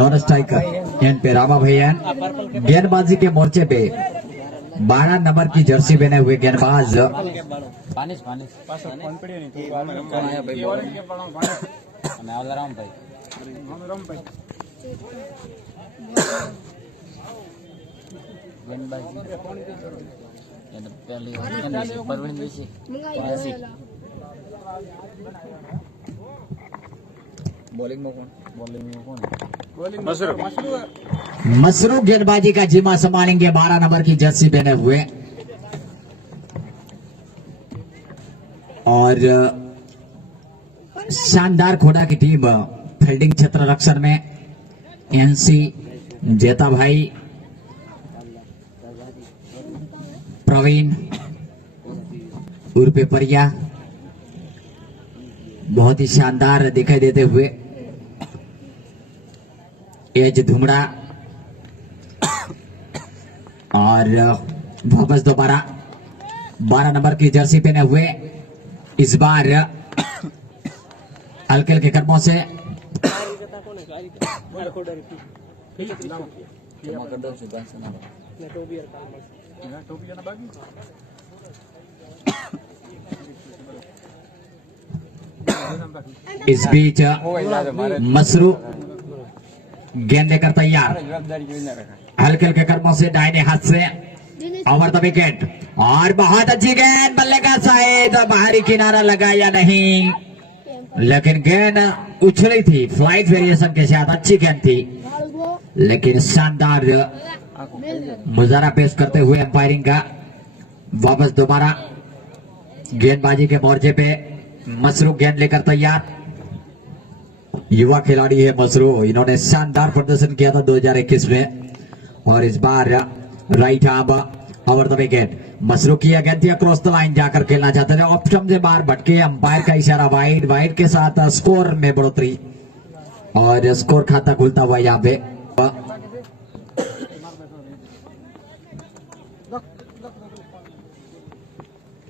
Non striker end पे रामा भैया गेंदबाजी के मोर्चे पे 12 नंबर की जर्सी पहने हुए गेंदबाज मसरू गेंदबाजी का जिम्मा संभालेंगे 12 नंबर की जर्सी पहने हुए। और शानदार खोड़ा की टीम फील्डिंग क्षेत्र रक्षण में एनसी जेता भाई, प्रवीण उर्फे परिया बहुत ही शानदार दिखाई देते हुए। एज धुमड़ा और वापस दोबारा 12 नंबर की जर्सी पहने हुए इस बार हल्के हल्के कदमों से इस बीच मसरू गेंद लेकर तैयार, हल्के हल्के कदमों से दाहिने हाथ से ओवर द विकेट और बहुत अच्छी गेंद, बल्ले का शायद बाहरी किनारा लगा या नहीं, लेकिन गेंद उछली थी फ्लाइट वेरिएशन के साथ। अच्छी गेंद थी लेकिन शानदार मुजाहरा पेश करते हुए अंपायरिंग का। वापस दोबारा गेंदबाजी के मोर्चे पे मसरू गेंद लेकर तैयार। युवा खिलाड़ी है मसरू, इन्होंने शानदार प्रदर्शन किया था 2021 में और इस बार right arm over the wicket. मसरू की गेंद थी अक्रॉस द लाइन जाकर खेलना चाहते थे, ऑप्शन से बाहर भटके, अंपायर का इशारा वाइड, वाइड के साथ स्कोर में बढ़ोतरी और स्कोर खाता खुलता हुआ यहाँ पे।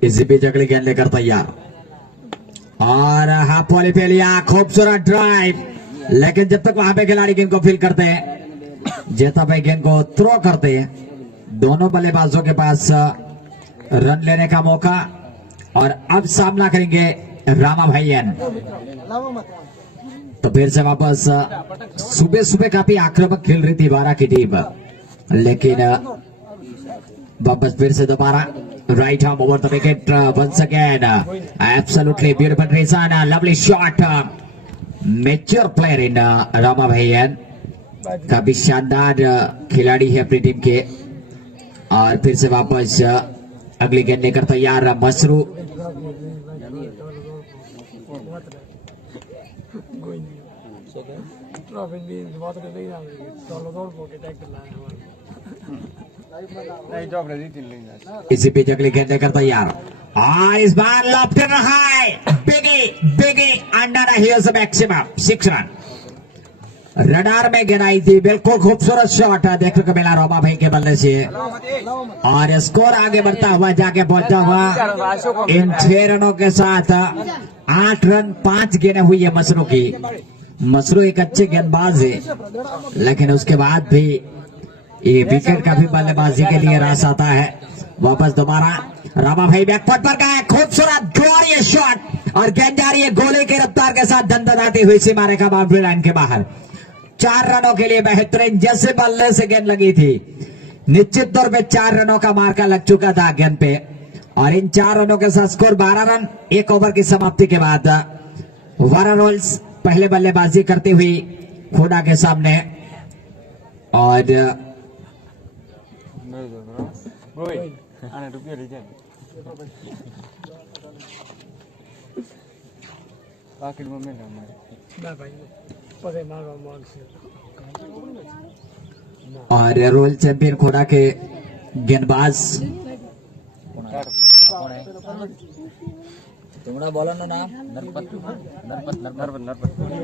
इसी बीच अगली गेंद लेकर तैयार और हाफ वॉली पे लिया, खूबसूरत ड्राइव, लेकिन जब तक वहां पे खिलाड़ी गेंद को फील करते हैं, जेता भाई गेंद को थ्रो करते हैं, दोनों बल्लेबाजों के पास रन लेने का मौका। और अब सामना करेंगे रामा भैयन। तो फिर से वापस सुबह सुबह काफी आक्रामक खेल रही थी 12 की टीम, लेकिन वापस फिर से दोबारा right arm over the wicket once again. Absolutely beautiful reason, lovely shot, mature player in Rama Bhaiyan, काफी शानदार खिलाड़ी है अपनी टीम के। और फिर से वापस अगली गेंद लेकर तैयार मसरू। इसी बीच अगली गेंद लेकर तैयार और इस बार लॉफ्ट रहा है, बिगी अंडर हियर्स मैक्सिमम 6 रन। रडार में गेंद आई थी, बिल्कुल खूबसूरत शॉट देखने को मिला रोमा भाई के बल्ले से और स्कोर आगे बढ़ता हुआ जाके पहुंचा हुआ इन 6 रनों के साथ 8 रन 5 गेंदें हुई है मसरू की। मसरू एक अच्छे गेंदबाज है, लेकिन उसके बाद भी ये विकेट का भी बल्लेबाजी के लिए रास आता है। वापस दोबारा रामा भाई बैकफुट पर गए, खूबसूरत ग्लोरियस शॉट और गेंद जा रही है गोले की रफ्तार के साथ दंदनाती हुई सीमा रेखा बाउंड्री लाइन के बाहर। 4 रनों के लिए बेहतरीन जैसे बल्ले से गेंद लगी थी, निश्चित तौर पे 4 रनों का मार्का लग चुका था गेंद पे और इन 4 रनों के साथ स्कोर 12 रन 1 ओवर की समाप्ति के बाद। वारा रोल्स पहले बल्लेबाजी करती हुई खोड़ा के सामने और रोयल चैंपियन खोड़ा के गेंदबाज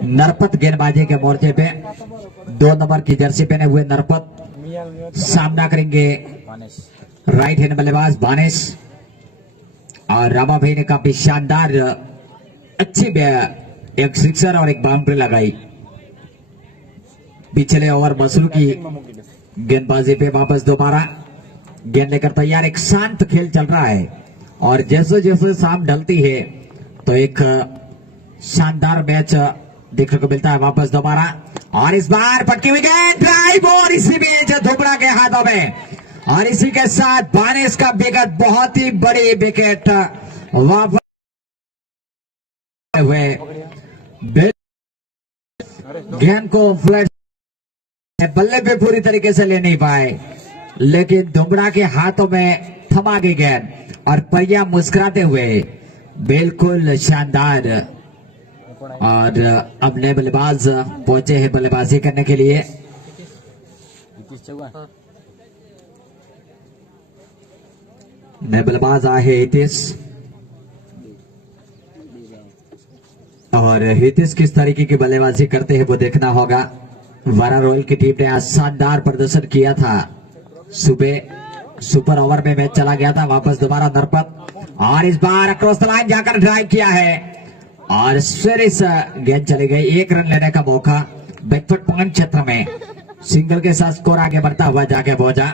नरपत गेंदबाजी के मोर्चे पे 2 नंबर की जर्सी पहने हुए नरपत सामना करेंगे राइट हैंड बल्लेबाज बानेश। और रामा भाई ने काफी शानदार अच्छी एक सिक्सर और एक बाउंड्री लगाई। पिछले ओवर मसरू की गेंदबाजी पे वापस दोबारा गेंद लेकर तैयार। एक शांत खेल चल रहा है और जैसे जैसे शाम ढलती है तो एक शानदार मैच देखने को मिलता है। वापस दोबारा और इस बार पटकी हुई गेंद ड्राइव और इसी बीच धुबड़ा के हाथों में और इसी के साथ बानिस का विकेट, बहुत ही बड़ी विकेट वापस हुए। गेंद को फ्लैट बल्ले पे पूरी तरीके से ले नहीं पाए, लेकिन धुबड़ा के हाथों में थमा गई गेंद और पहिया मुस्कुराते हुए बिल्कुल शानदार। और अब नए बल्लेबाज पहुंचे हैं बल्लेबाजी करने के लिए। नए बल्लेबाज आए हैं हितेश और हितेश किस तरीके की बल्लेबाजी करते हैं वो देखना होगा। वारा रॉयल की टीम ने आज शानदार प्रदर्शन किया था। सुबह सुपर ओवर में मैच चला गया था। वापस दोबारा नरपत और इस बार अक्रॉस द लाइन जाकर ड्राइव किया है और फिर इस गेंद चली गई। 1 रन लेने का मौका बैकफुट पॉइंट क्षेत्र में। सिंगल के साथ स्कोर आगे बढ़ता हुआ जाके पहुंचा।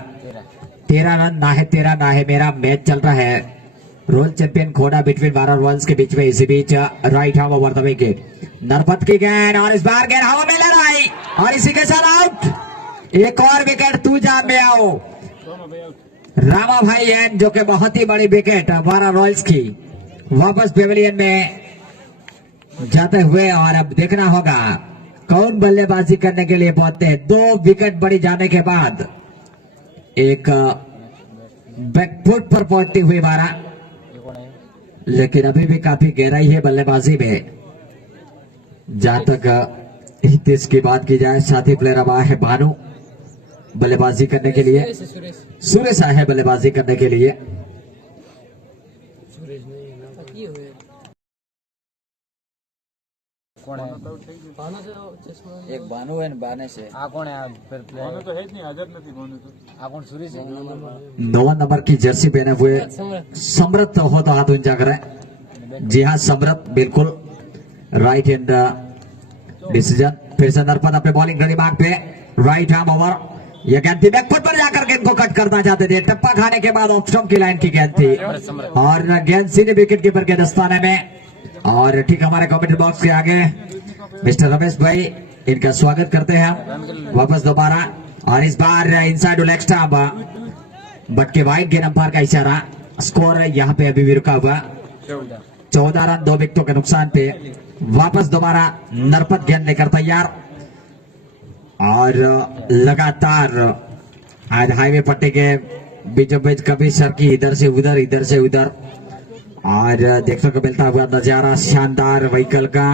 13 रन ना है 13 ना है मेरा मैच चल रहा है। रोल चैंपियन खोड़ा बिटवीन वारा रॉयल्स के बीच में। इसी बीच right hand over the wicket Narpat की गेंद और इस बार गेंद हवा में ले रहा है और इसी के साथ आउट। एक और विकेट तू जा में आओ। रामा भाई एन जो कि बहुत ही बड़ी विकेट वारा रॉयल्स की वापस पेविलियन में जाते हुए। और अब देखना होगा कौन बल्लेबाजी करने के लिए पहुंचते हैं। 2 विकेट बड़ी जाने के बाद एक बैकफुट पर पहुंचती हुई वारा, लेकिन अभी भी काफी गहराई है बल्लेबाजी में। जहां तक हितेश की बात की जाए, साथी प्लेयर अब आया है भानु बल्लेबाजी करने के लिए। सुरेश आया है बल्लेबाजी करने के लिए। कौन है? एक बानू है बाने से आ कौन है? फिर बानू तो है नहीं, हाजिर नहीं बानू तो आ कौन? सुरेश है। 9 नंबर की जर्सी पहने हुए समृत हो तो हाथ ऊंचा करें। जी हाँ समृत बिल्कुल राइट हैंड डिसीजन। फिर से नरपत अपने बॉलिंग घड़ी मार्ग पे राइट हैंड ओवर। यह गेंद थी बैकफुट पर जाकर गेंद को कट करना चाहते थे। टप्पा खाने के बाद ऑफ स्टंप की लाइन की गेंद थी और गेंद सीधे विकेट कीपर के दस्ताने में। और ठीक हमारे कमेंट्री बॉक्स के आगे मिस्टर रमेश भाई, इनका स्वागत करते हैं वापस दोबारा। और इस बार इनसाइड लेग स्टंप बट के वाइड गेंद अंपायर का इशारा। स्कोर यहाँ पे अभी भी रुका हुआ 14 रन 2 विकेटों के नुकसान पे। वापस दोबारा नरपत गेंद लेकर तैयार और लगातार आज हाईवे पट्टी के बीचों बीच कभी सरकी इधर से उधर इधर से उधर और देखने को मिलता हुआ नजारा शानदार व्हीकल का।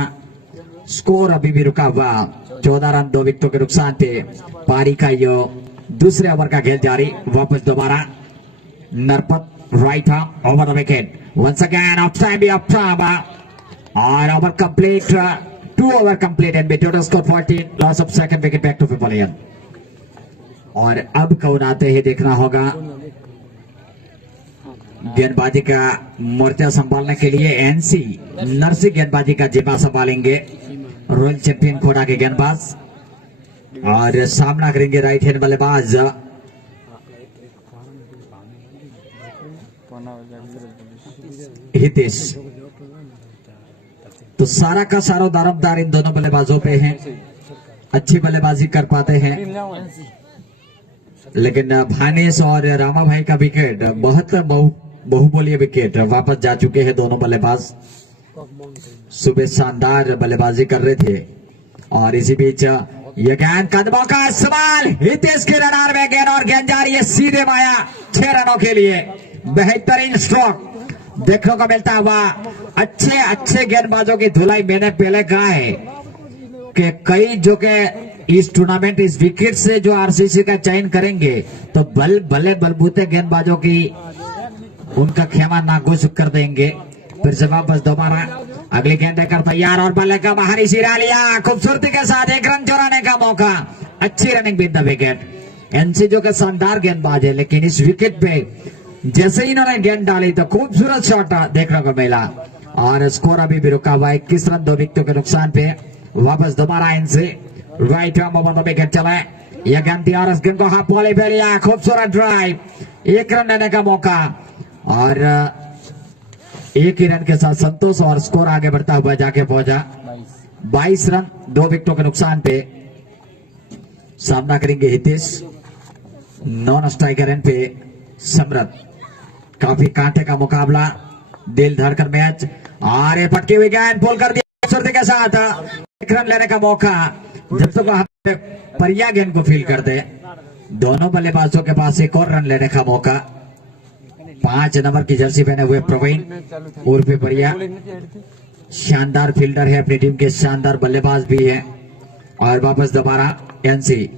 स्कोर अभी भी रुका हुआ 14 रन 2 विकेटों के नुकसान पे। पारी का यो दूसरे ओवर का खेल जारी। वापस दोबारा Narpat right arm over the wicket once again off time B off time और over complete 2 over complete and total score 14 loss of second wicket back to pavilion. और अब कौन आते हैं देखना होगा। गेंदबाजी का मोर्चा संभालने के लिए एनसी नरसी गेंदबाजी का जिम्मा संभालेंगे। रॉयल चैंपियन खोड़ा के गेंदबाज और सामना करेंगे राइट हैंड बल्लेबाज हितेश। तो सारा का सारा दारोमदार इन दोनों बल्लेबाजों पे है। अच्छी बल्लेबाजी कर पाते हैं, लेकिन भानेश और रामा भाई का विकेट बहुत बहुमूल्य विकेट वापस जा चुके हैं। दोनों बल्लेबाज सुबह शानदार बल्लेबाजी कर रहे थे और इसी बीच यह गेंद कदमों का सवाल हितेश के रडार में गेंद और गेंद जा रही है सीधे माया 6 रनों के लिए। बेहतरीन स्ट्रोक देखने को मिलता हुआ। अच्छे गेंदबाजों की धुलाई मैंने पहले कहा है कि कई जो के इस टूर्नामेंट इस विकेट से जो आरसीसी का चयन करेंगे तो भले बलबूते गेंदबाजों की उनका खेमा नागुस कर देंगे। फिर से वापस दोबारा अगली गेंद लेकर तैयार और बल्ले का बाहरी सिरा लिया। खूबसूरती के साथ 1 रन चुराने का मौका। अच्छी running with the wicket. NC जो के शानदार गेंदबाज है, लेकिन इस विकेट पे जैसे ही इन्होंने गेंद डाली तो खूबसूरत शॉट देखने को मिला और स्कोर अभी भी रुका हुआ 21 रन 2 विकेटों के नुकसान पे। वापस दोबारा इनसे right arm over the wicket चला है। यह गेंद तैयार है, गेंद को हाफ वॉली पे लिया, खूबसूरत ड्राइव, 1 रन लेने का मौका और 1 ही रन के साथ संतोष और स्कोर आगे बढ़ता हुआ जाके पहुंचा 22 रन 2 विकेटों के नुकसान पे। सामना करेंगे हितेश, नॉन स्ट्राइकर एंड पे समरत। काफी कांटे का मुकाबला, दिल धड़कन मैच और ये पटकी हुई गेंद पुल कर दिया खूबसूरती के साथ, 1 रन लेने का मौका। जब तक वहां पे परिया गेंद को फील कर दे, दोनों बल्लेबाजों के पास 1 और रन लेने का मौका। 5 नंबर की जर्सी पहने हुए प्रवीण उर्फ परिया शानदार फील्डर है, अपनी टीम के शानदार बल्लेबाज भी है। और वापस दोबारा एनसी,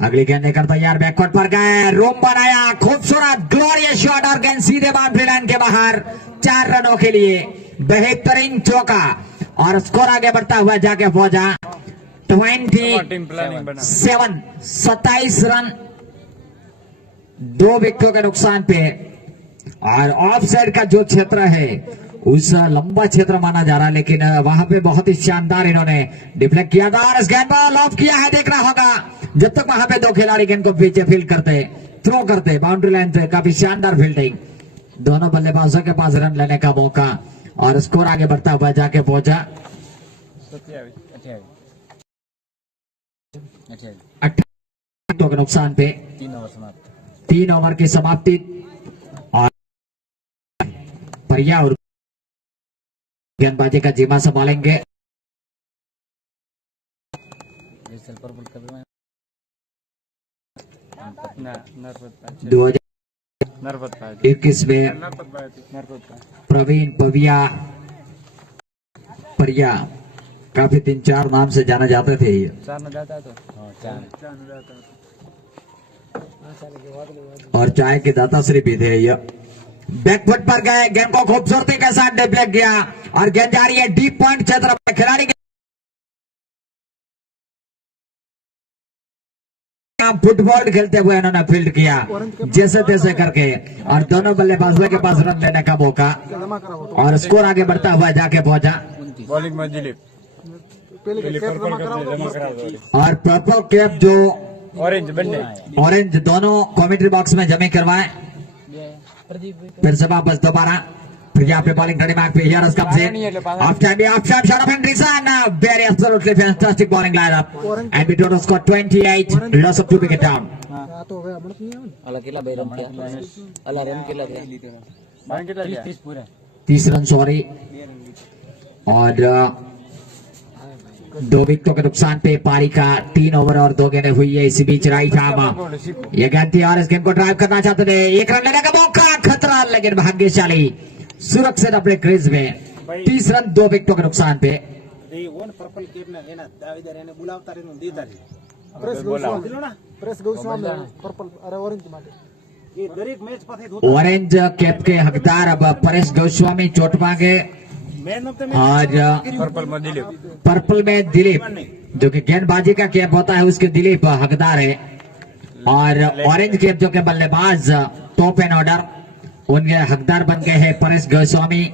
अगली गेंद लेकर तैयार, बैकवर्ड पर गए, रोम बनाया, खूबसूरत ग्लोरियस शॉट और गेंद सीधे बाउंड्री लाइन के बाहर। 4 रनों के लिए बेहतरीन चौका और स्कोर आगे बढ़ता हुआ जाके पहुंचा 27 रन 2 विकेटों के नुकसान पे। और ऑफ साइड का जो क्षेत्र है उस लंबा क्षेत्र माना जा रहा है, लेकिन वहां पे बहुत ही शानदार इन्होंने डिफ्लेक्ट किया था और इस गेंद बॉल ऑफ किया है। देखना होगा जब तक वहां पे 2 खिलाड़ी गेंद को पीछे फील्ड करते, थ्रो करते बाउंड्री लाइन पे। काफी शानदार फील्डिंग, दोनों बल्लेबाजों के पास रन लेने का मौका और स्कोर आगे बढ़ता हुआ जाके पहुंचा 28 के नुकसान पे। 3 ओवर की समाप्ति और परिया और गेंदबाजी का जिम्मा संभालेंगे। 2021 में प्रवीण परिया काफी 3-4 नाम से जाना जाते थे। और चाय के दाता श्री भी थे। बैकफुट पर गए, गेंद को खूबसूरती के साथ डिफ्लेक्ट किया और गेंद जा रही है डीप पॉइंट क्षेत्र में। खिलाड़ी फुटबॉल खेलते हुए उन्होंने फील्ड किया जैसे तैसे करके और दोनों बल्लेबाजों के पास रन लेने का मौका और स्कोर आगे बढ़ता हुआ जाके पहुंचा। बॉलिंग में दिलीप और पर्पल कैप जो ऑरेंज दोनों कमेंट्री बॉक्स में जमे करवाए। फिर से वापस दोबारा Priya पे bowling ready back पे here has comes in off time shot of Henderson, very absolutely fantastic bowling lineup and we total score 28, loss of 2 wicket down. पूरा 30 रन सॉरी और 2 विकेटों के नुकसान पे। पारी का 3 ओवर और 2 गेंदें हुई है। इसी बीच राइट आर्म ये गेंद और इस गेंद को ड्राइव करना चाहते थे, 1 रन लेने का मौका, खतरा लेकिन भाग्यशाली सुरक्षित अपने क्रीज में। 30 रन 2 विकेटों के नुकसान पे। ऑरेंज कैप के हकदार अब परेश गोस्वामी चोट मांगे और पर्पल में दिलीप जो कि गेंदबाजी का कैप होता है उसके दिलीप हकदार है। और ऑरेंज कैप जो के बल्लेबाज टॉप एंड ऑर्डर उनके हकदार बन गए हैं परेश गोस्वामी।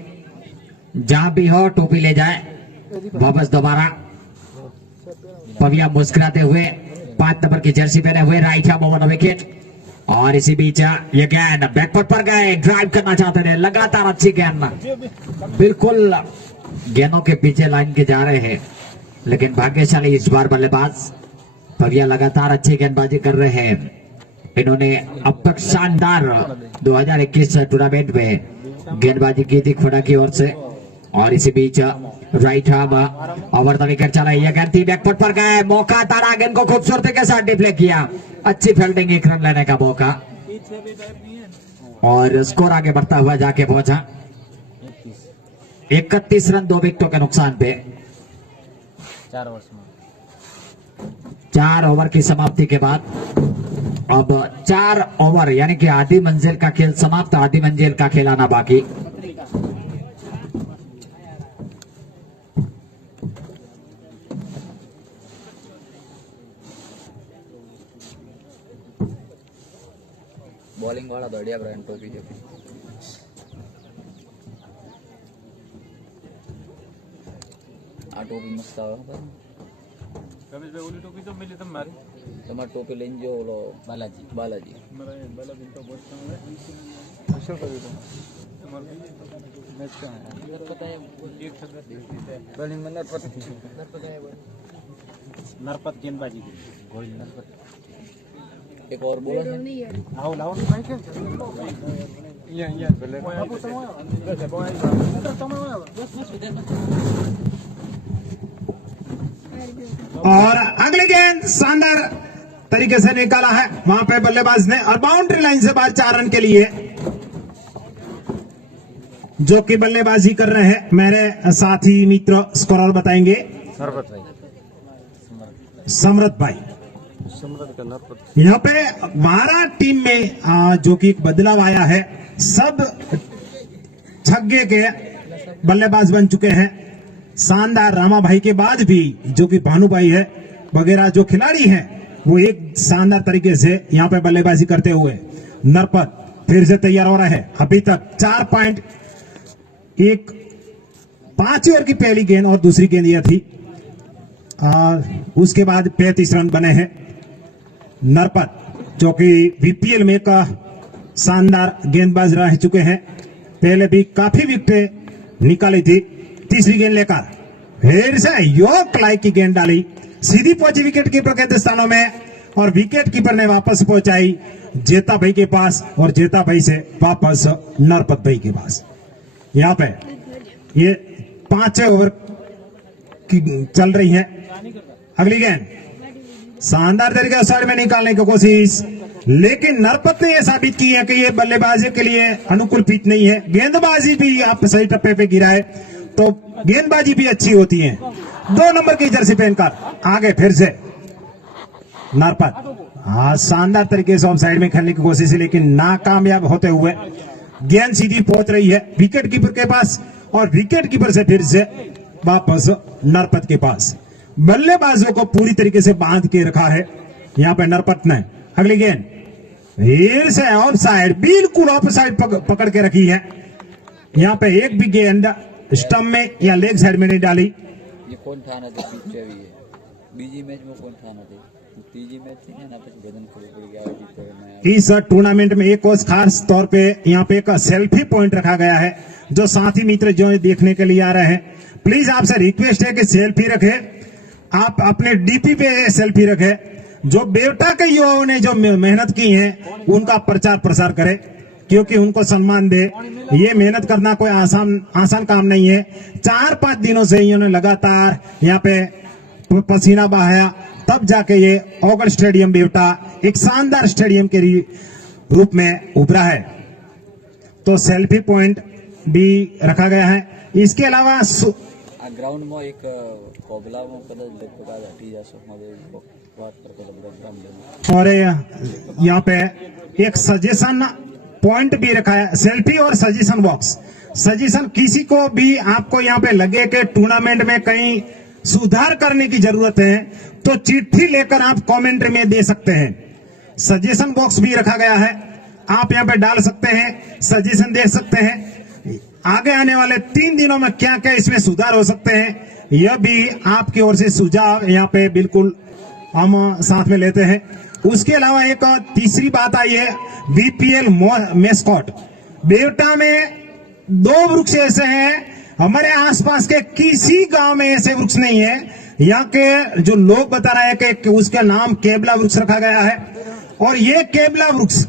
जहां भी हो टोपी ले जाए। वापस दोबारा पविया मुस्कुराते हुए 5 नंबर की जर्सी पहने हुए right arm over the wicket और इसी बीच ये गेंद बैकफुट पर गए, ड्राइव करना चाहते थे, लगातार अच्छी गेंद, बिल्कुल गेंदों के पीछे लाइन के जा रहे हैं लेकिन भाग्यशाली इस बार बल्लेबाज पविया लगातार अच्छी गेंदबाजी कर रहे हैं। इन्होंने अब तक शानदार 2021 टूर्नामेंट में गेंदबाजी की थी खुदा की ओर से। और इसी बीच right arm over the wicket चला, यह गेंद थी बैकफुट पर गए, मौका तारा, गेंद को खूबसूरती के साथ डिफ्लेक्ट किया, अच्छी फील्डिंग, 1 रन लेने का मौका और स्कोर आगे बढ़ता हुआ जाके पहुंचा 31 रन 2 विकेटों के नुकसान पे। 4 ओवर की समाप्ति के बाद अब 4 ओवर यानी कि आधी मंजिल का खेल समाप्त, आधी मंजिल का खेल आना बाकी। बॉलिंग वाला बढ़िया ब्रांड टोपी जो आ टोपी मस्त તમારે ટોપી લઈને જો ઓલો બાલાજી नरपत गेंदबाजी એક ઓર બોલો છે आओ लाओ और अगली गेंद शानदार तरीके से निकाला है वहां पे बल्लेबाज ने और बाउंड्री लाइन से बाहर 4 रन के लिए जो कि बल्लेबाजी कर रहे हैं मेरे साथी मित्र स्कोरर बताएंगे नरपत समरथ भाई समरथ का नरपत यहाँ पे हमारा टीम में जो कि एक बदलाव आया है सब छक्के के बल्लेबाज बन चुके हैं शानदार रामा भाई के बाद भी जो कि भानु भाई है वगैरह जो खिलाड़ी हैं वो एक शानदार तरीके से यहाँ पे बल्लेबाजी करते हुए नरपत फिर से तैयार हो रहा है अभी तक 4 पॉइंट 5 ओवर की पहली गेंद और दूसरी गेंद यह थी उसके बाद 35 रन बने हैं नरपत जो कि बीपीएल में का शानदार गेंदबाज रह चुके हैं पहले भी काफी विकेट निकाली थी तीसरी गेंद लेकर फिर से योग लाइक की गेंद डाली सीधी पहुंची विकेट कीपर के स्थानों में और विकेट कीपर ने वापस पहुंचाई जेता भाई के पास और जेता भाई से वापस नरपत भाई के पास यहाँ पे ये 5 ओवर की चल रही है अगली गेंद शानदार तरीके से साइड में निकालने की कोशिश लेकिन नरपत ने यह साबित की है कि ये बल्लेबाजी के लिए अनुकूल पिच नहीं है गेंदबाजी भी आप सही टप्पे पे गिराए तो गेंदबाजी भी अच्छी होती है 2 नंबर की जर्सी पहनकर आगे फिर से नरपत शानदार तरीके से ऑफ साइड में खेलने की कोशिश है लेकिन नाकामयाब होते हुए गेंद सीधी पहुंच रही है विकेट कीपर के पास और विकेट कीपर से फिर से वापस नरपत के पास बल्लेबाजों को पूरी तरीके से बांध के रखा है यहाँ पे नरपत ने अगली गेंद फिर से ऑफ साइड बिल्कुल ऑफ साइड पकड़ के रखी है यहाँ पे एक भी गेंद स्टंप में या लेग साइड में नहीं डाली ये कौन था ना तो पीछे भी है बीजी मैच में कौन था ना थे तीजी मैच थी ना पे बदन खड़ी पड़ गया जीते इस टूर्नामेंट में एक और खास तौर पे यहाँ पे एक सेल्फी पॉइंट रखा गया है जो साथी मित्र जो देखने के लिए आ रहे हैं प्लीज आपसे रिक्वेस्ट है कि सेल्फी रखे आप अपने डीपी पे सेल्फी रखे जो बेवटा के युवाओं ने जो मेहनत की है उनका प्रचार प्रसार करे क्योंकि उनको सम्मान दे ये मेहनत करना कोई आसान काम नहीं है 4-5 दिनों से इन्होंने लगातार यहाँ पे पसीना बहाया तब जाके ये ओगल स्टेडियम बेवटा एक शानदार स्टेडियम के रूप में उभरा है तो सेल्फी पॉइंट भी रखा गया है इसके अलावा ग्राउंड में एक कोबला में कदा हटी जासो बात करके और यहाँ पे एक सजेशन पॉइंट भी रखा है सेल्फी और सजेशन बॉक्स सजेशन किसी को भी आपको यहाँ पे लगे कि टूर्नामेंट में कहीं सुधार करने की जरूरत है तो चिट्ठी लेकर आप कमेंट में दे सकते हैं सजेशन बॉक्स भी रखा गया है आप यहाँ पे डाल सकते हैं सजेशन दे सकते हैं आगे आने वाले 3 दिनों में क्या क्या इसमें सुधार हो सकते हैं यह भी आपकी ओर से सुझाव यहाँ पे बिल्कुल हम साथ में लेते हैं उसके अलावा एक तीसरी बात आई है बीपीएल मेस्कॉट बेवटा में 2 वृक्ष ऐसे हैं हमारे आसपास के किसी गांव में ऐसे वृक्ष नहीं है यहाँ के जो लोग बता रहे हैं कि उसका नाम केबला वृक्ष रखा गया है और ये केबला वृक्ष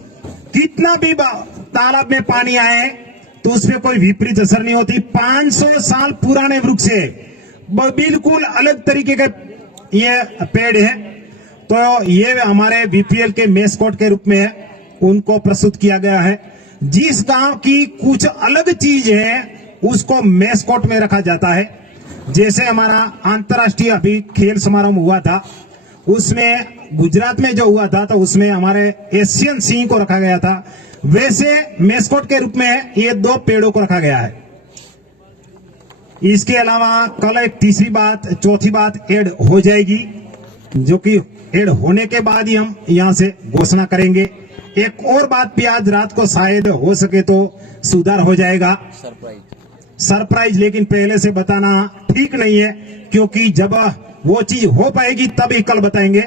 कितना भी तालाब में पानी आए तो उसमें कोई विपरीत असर नहीं होती 500 साल पुराने वृक्ष है बिल्कुल अलग तरीके के ये पेड़ है तो ये हमारे बीपीएल के मेस्कॉट के रूप में उनको प्रस्तुत किया गया है जिस गांव की कुछ अलग चीज है उसको मेस्कॉट में रखा जाता है जैसे हमारा अंतर्राष्ट्रीय अभी खेल समारोह हुआ था उसमें गुजरात में जो हुआ था तो उसमें हमारे एशियन सिंह को रखा गया था वैसे मेस्कॉट के रूप में ये 2 पेड़ों को रखा गया है इसके अलावा कल एक तीसरी बात चौथी बात ऐड हो जाएगी जो कि ऐड होने के बाद ही हम यहां से घोषणा करेंगे एक और बात भी आज रात को शायद हो सके तो सुधार हो जाएगा सरप्राइज लेकिन पहले से बताना ठीक नहीं है क्योंकि जब वो चीज हो पाएगी तभी कल बताएंगे।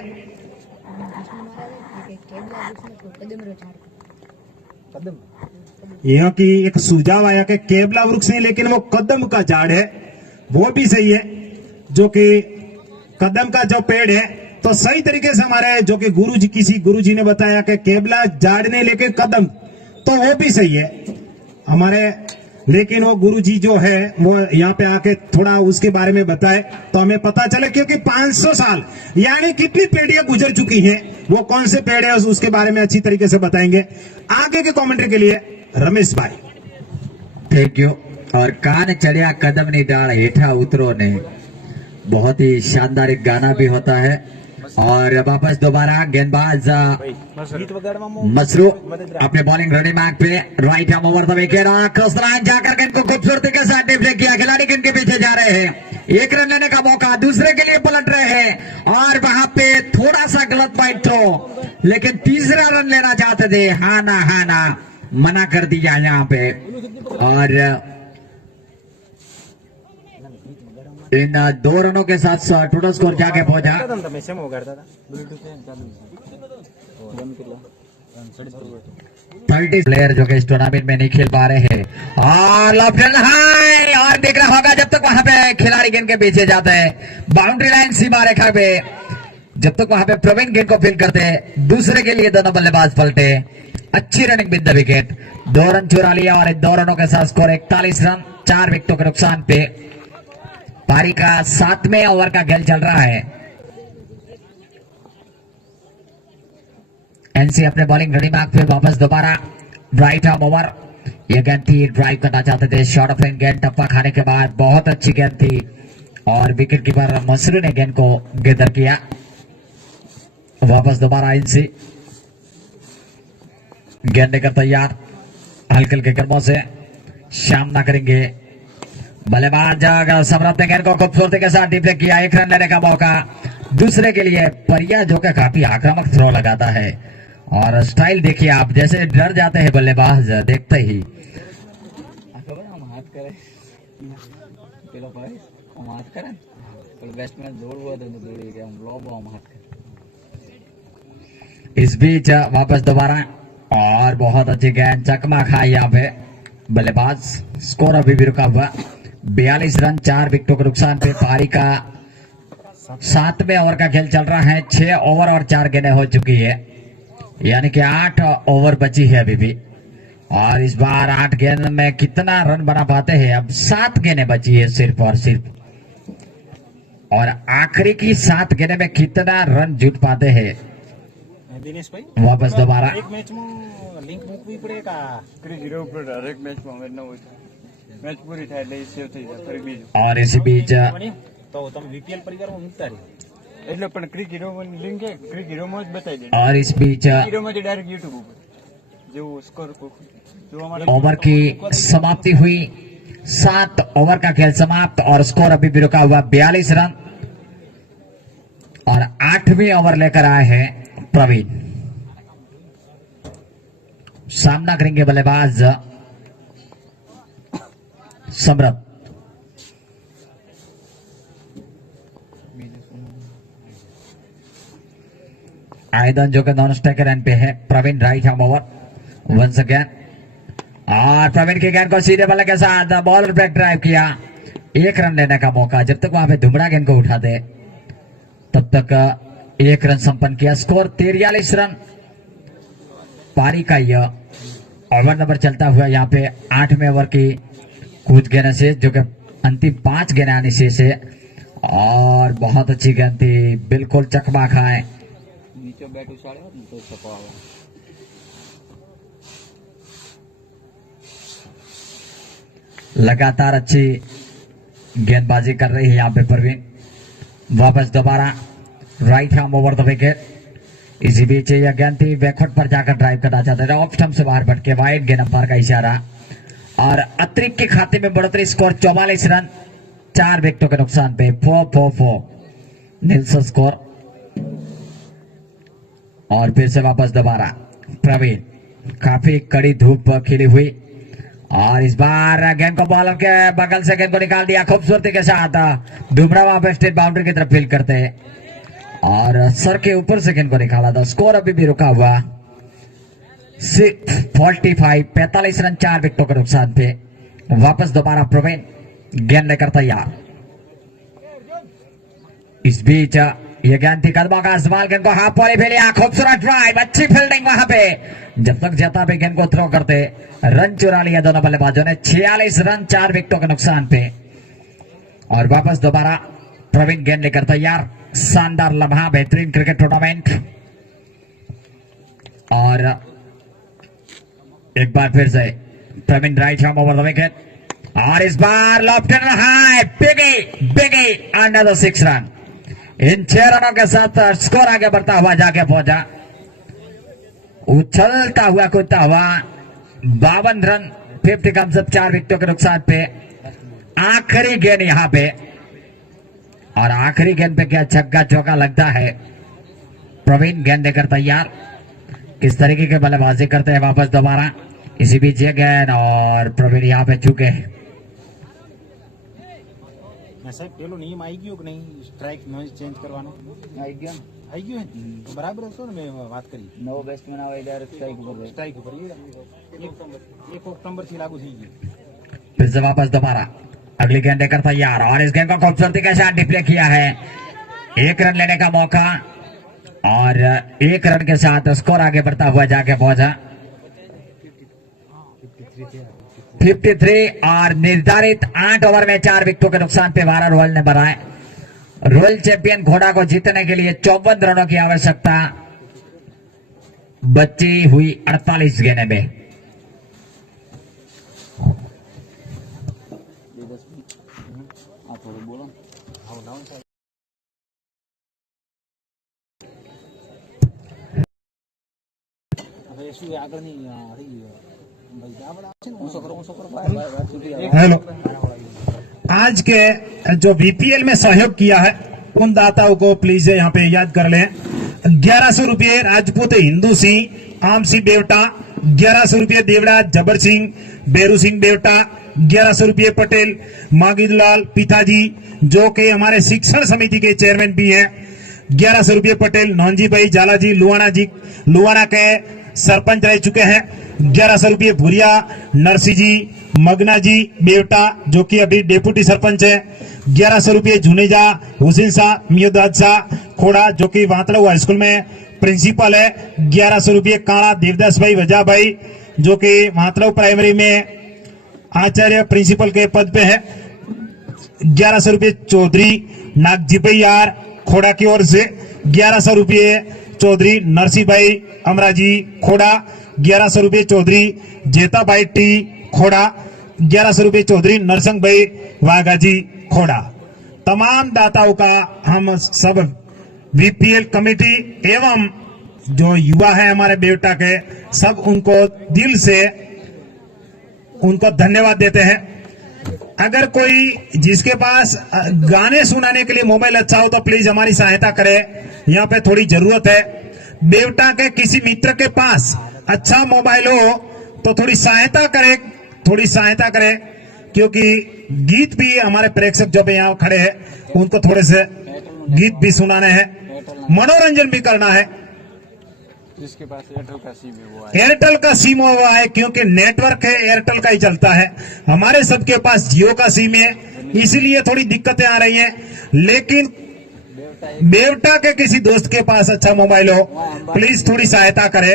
यहाँ की एक सुझाव आया कि केबला वृक्ष नहीं लेकिन वो कदम का झाड़ है, वो भी सही है। जो कि कदम का जो पेड़ है तो सही तरीके से हमारे जो कि गुरुजी किसी गुरुजी ने बताया कि केबला झाड़ नहीं लेकिन कदम, तो वो भी सही है हमारे। लेकिन वो गुरुजी जो है वो यहाँ पे आके थोड़ा उसके बारे में बताए तो हमें पता चले, क्योंकि 500 साल यानी कितनी पीढ़ियां गुजर चुकी हैं, वो कौन से पेड़ है उसके बारे में अच्छी तरीके से बताएंगे। आगे के कमेंट्री के लिए रमेश भाई। Thank you. और कान चढ़िया कदम नहीं डाल हेठा उतरो ने, बहुत ही शानदार एक गाना भी होता है। और वापस दोबारा गेंदबाज गीत वगाड़વામાં मसरू अपने बॉलिंग रेडी मार्क पे, right hand over the wicket, cross line जाकर के इनको खूबसूरती के साथ डिफ्लेक्ट किया। खिलाड़ी इनके पीछे जा रहे हैं, एक रन लेने का मौका, दूसरे के लिए पलट रहे हैं और वहां पे थोड़ा सा गलत पॉइंट थ्रो, लेकिन तीसरा रन लेना चाहते थे। हाँ ना मना कर दिया यहाँ पे। और इन 2 रनों के साथ टोटल स्कोर जाके पहुंचा। તમે શેમ વગાડતા હતા? 30 प्लेयर जो कि इस टूर्नामेंट में नहीं खेल पा रहे हैं। और लेफ्ट हैंड हाई, और देख रहा होगा जब तक वहां पे खिलाड़ी गेंद के पीछे जाते हैं, बाउंड्री लाइन सीमा रेखा पे, जब तक वहां पे प्रवीण गेंद को फील्ड करते हैं, दूसरे के लिए दोनों बल्लेबाज पलटे। अच्छी running with the wicket, 2 run चुरा लिया और इन 2 रनों के साथ स्कोर 41 रन, 4 विकेटों के नुकसान पे। पारी का 7वें ओवर का खेल चल रहा है। एनसी अपने बॉलिंग रेडी मार्क पे, वापस दोबारा राइट आर्म ओवर। ये गेंद थी, ड्राइव करना चाहते थे, शॉर्ट ऑफ लेन गेंद, टप्पा खाने के बाद बहुत अच्छी गेंद थी और विकेट कीपर मसरू ने गेंद को गेंदर किया। वापस दोबारा एनसी गेंद लेकर तैयार, हल्के हल्के कदमों से सामना करेंगे बल्लेबाज सम्राट ने गेंद को खूबसूरती के साथ डिफ्लेक्ट किया। 1 रन लेने का मौका दूसरे के लिए। परिया जो कि काफी आक्रामक थ्रो लगाता है और स्टाइल देखिए आप, जैसे डर जाते हैं बल्लेबाज देखते ही। इस बीच वापस दोबारा और बहुत अच्छी गेंद, चकमा खाई यहाँ पे बल्लेबाज। स्कोर अभी भी रुका हुआ, 42 रन, 4 विकेटों के नुकसान पे। पारी का 7वें ओवर का खेल चल रहा है। 6 ओवर और 4 गेंदें हो चुकी है, यानी कि 8 ओवर बची है अभी भी। और इस बार 8 गेंद में कितना रन बना पाते हैं? अब 7 गेंदें बची है सिर्फ और सिर्फ, और आखिरी की 7 गेंदें में कितना रन जुट पाते हैं? દિનેશભાઈ वापस दोबारा એક મેચમાં લિંક મૂકવી પડે કા ક્રિકેટ હીરો ઉપર હરેક મેચમાં મેચ ન હોય મેચ પૂરી થાય એટલે સેવ થઈ જાય ફરી બીજું और इसी बीच તો તમે વીપીએલ પરિવારમાં મૂકતા રહી એટલે પણ ક્રિકેટ હીરોની લિંક છે ક્રિકેટ હીરોમાં જ બતાવી દે और इस बीच હીરોમાંથી डायरेक्ट YouTube ઉપર જેવો સ્કોર જોવા માટે ओवर की समाप्ति हुई। 7 ओवर का खेल समाप्त और स्कोर अभी भी रुका हुआ 42 रन। और 8वें ओवर लेकर आए हैं प्रवीण। सामना करेंगे बल्लेबाज सम्राट। आयदन जो कि नॉन स्ट्राइकर एंड पे है। Praveen right hand over once again, और प्रवीण की गेंद को सीधे बल्ले के साथ बॉलर ब्रेक ड्राइव किया। 1 रन लेने का मौका, जब तक वहां पे धुमड़ा गेंद को उठाते तब तक 1 रन संपन्न किया। Score 43 run. पारी का यह ओवर नंबर चलता हुआ यहाँ पे 8वें ओवर की कूद गेंद से, जो कि अंतिम 5 गेंद आने से और बहुत अच्छी गेंद थी, बिल्कुल चकमा खाए। नीचे बैट उछाड़े तो छपा हुआ। लगातार अच्छी गेंदबाजी कर रही है यहाँ पे प्रवीण। वापस दोबारा right hand over the wicket. इसी बीच यह गेंद थी, बैकफुट पर जाकर ड्राइव करना चाहते थे, ऑफ स्टंप से बाहर भटके, वाइड गेंद अंपायर का इशारा। और अतिरिक्त के खाते में बढ़ोतरी, स्कोर 44 रन, 4 विकेटों के नुकसान पे। 4-4-4 नीलसन स्कोर। और फिर से वापस दोबारा प्रवीण। काफी कड़ी धूप खिली हुई और इस बार गेंद को बॉलर के बगल से गेंद को निकाल दिया खूबसूरती के साथ। बुमराह वहां पे स्टेट बाउंड्री की तरफ फील्ड करते और सर के ऊपर से गेंद को निकाला था। स्कोर अभी भी रुका हुआ 45 रन 4 विकेटों के नुकसान पे। वापस दोबारा प्रवीण गेंद लेकर तैयार। इस बीच ये गेंद थी कदमों का इस्तेमाल, गेंद को हाफ वॉली भी लिया। खूबसूरत ड्राइव, अच्छी फील्डिंग वहां पे। जब तक जता भी गेंद को थ्रो करते, रन चुरा लिया दोनों बल्लेबाजों ने। 46 रन 4 विकेटों के नुकसान पे। और वापस दोबारा प्रवीण गेंद लेकर तैयार। शानदार लम्हा, बेहतरीन क्रिकेट टूर्नामेंट। और एक बार फिर से Praveen right arm over the wicket. और इस बार लॉफ्ट हाई, बिगी अंडर द 6 रन। इन 6 रनों के साथ स्कोर आगे बढ़ता हुआ जाके पहुंचा। उछलता हुआ कूदता हुआ 52 रन 50 कम से 4 विकेटों के नुकसान पे। आखिरी गेंद यहां पे, और आखिरी गेंद पे क्या छक्का चौका लगता है। प्रवीण गेंद देकर तैयार। किस तरीके के बल्लेबाजी करते हैं वापस दोबारा। इसी बीच ये गेंद और प्रवीण यहां पे चुके। સાહેબ પેલો નિયમ આવી ગયો કે નહીં સ્ટ્રાઇક નોઇઝ ચેન્જ કરવાનો આવી ગયો આવી ગયો ને તો બરાબર હશો ને મેં વાત કરી નવો બેટ્સમેન આવે ડાયરેક્ટ સ્ટ્રાઇક ઉપર જાય. સ્ટ્રાઇક ઉપર 1 ઓક્ટોબર થી લાગુ થઈ ગયું. फिर से वापस दोबारा अगली गेंद लेकर तैयार। और इस गेंद को खूबसूरती के साथ डिप्ले किया है। 1 रन लेने का मौका और 1 रन के साथ स्कोर आगे बढ़ता हुआ जाके पहुंचा 53। और निर्धारित 8 ओवर में 4 विकेटों के नुकसान पे 12 रोयल ने बनाए। रोयल चैंपियन घोड़ा को जीतने के लिए 54 रनों की आवश्यकता बची हुई 48 गेंदें में। આ થોડું બોલો. હવે શું આગળની થઈ ગયું ભાઈ આપણે આવશે ને ઊંચો કરો વાત સુધી આવે. हेलो, आज के जो बीपीएल में सहयोग किया है उन दाताओं को प्लीज यहाँ पे याद कर लें। 1100 रुपये राजपूत हिंदू सिंह आम सिंह बेवटा, 1100 रुपये देवराज जबर सिंह बेरू सिंह बेवटा, 1100 रुपये पटेल मागिदलाल पिताजी जो कि हमारे शिक्षण समिति के चेयरमैन भी हैं, 1100 रुपये पटेल नौनजी भाई जाला जी लुवाना के सरपंच रह चुके हैं, 1100 रुपये भूरिया नरसिंह जी मगना जी बेवटा जो कि अभी डेप्यूटी सरपंच है, 1100 रुपये जुनेजा हुसैन शाह मियोदाद शाह खोड़ा जो कि वातड़ू हाई स्कूल में प्रिंसिपल है, 1100 रुपये काणा देवदास भाई वजा भाई जो कि वातड़ू प्राइमरी में आचार्य प्रिंसिपल के पद पे है, 1100 रुपये चौधरी नागजी भाई यार खोड़ा की ओर से, 1100 रुपये चौधरी नरसिंह भाई अमराजी खोड़ा, 1100 रुपये चौधरी जेता भाई टी खोड़ा, 1100 रुपये चौधरी नरसिंह भाई वाघाजी खोड़ा। तमाम दाताओं का हम सब बीपीएल कमेटी एवं जो युवा है हमारे बेवटा के सब उनको दिल से उनको धन्यवाद देते हैं। अगर कोई जिसके पास गाने सुनाने के लिए मोबाइल अच्छा हो तो प्लीज हमारी सहायता करे, यहाँ पे थोड़ी जरूरत है। बेवटा के किसी मित्र के पास अच्छा मोबाइल हो तो थोड़ी सहायता करे क्योंकि गीत भी हमारे प्रेक्षक जो भी यहाँ खड़े हैं उनको थोड़े से गीत भी सुनाने हैं, मनोरंजन भी करना है। जिसके पास एयरटेल का सिम है वो आए. एयरटेल का सिम हुआ है क्योंकि नेटवर्क है एयरटेल का ही चलता है, हमारे सबके पास जियो का सिम है इसीलिए थोड़ी दिक्कतें आ रही हैं। लेकिन बेवटा के किसी दोस्त के पास अच्छा मोबाइल हो प्लीज थोड़ी सहायता करे।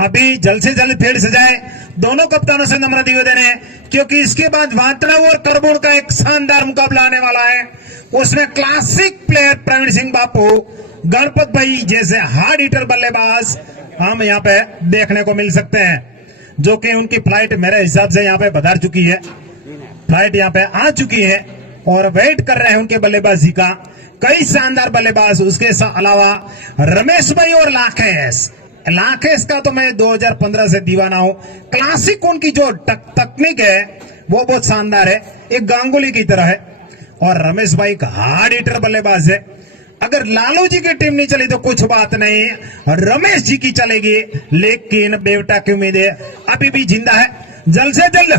अभी जल्द से जल्द फील्ड सजाए, दोनों कप्तानों से नम्र निवेदन है क्योंकि इसके बाद वातड़ा और करबोन का एक शानदार मुकाबला आने वाला है। उसमें क्लासिक प्लेयर प्रवीण सिंह बापू गणपत भाई जैसे हार्ड हिटर बल्लेबाज हम यहाँ पे देखने को मिल सकते हैं जो कि उनकी फ्लाइट मेरे हिसाब से यहाँ पे बधार चुकी है, फ्लाइट यहाँ पे आ चुकी है और वेट कर रहे हैं उनके बल्लेबाजी का। कई शानदार बल्लेबाज उसके अलावा रमेश भाई और लाखेस का तो मैं 2015 से दीवाना हूं। क्लासिक उनकी जो तकनीक है वो बहुत शानदार है, एक गांगुली की तरह है। और रमेश भाई एक हार्ड हिटर बल्लेबाज है। अगर लालू जी की टीम नहीं चली तो कुछ बात नहीं, रमेश जी की चलेगी, लेकिन बेवटा की उम्मीद है अभी भी जिंदा है। जल्द से जल्द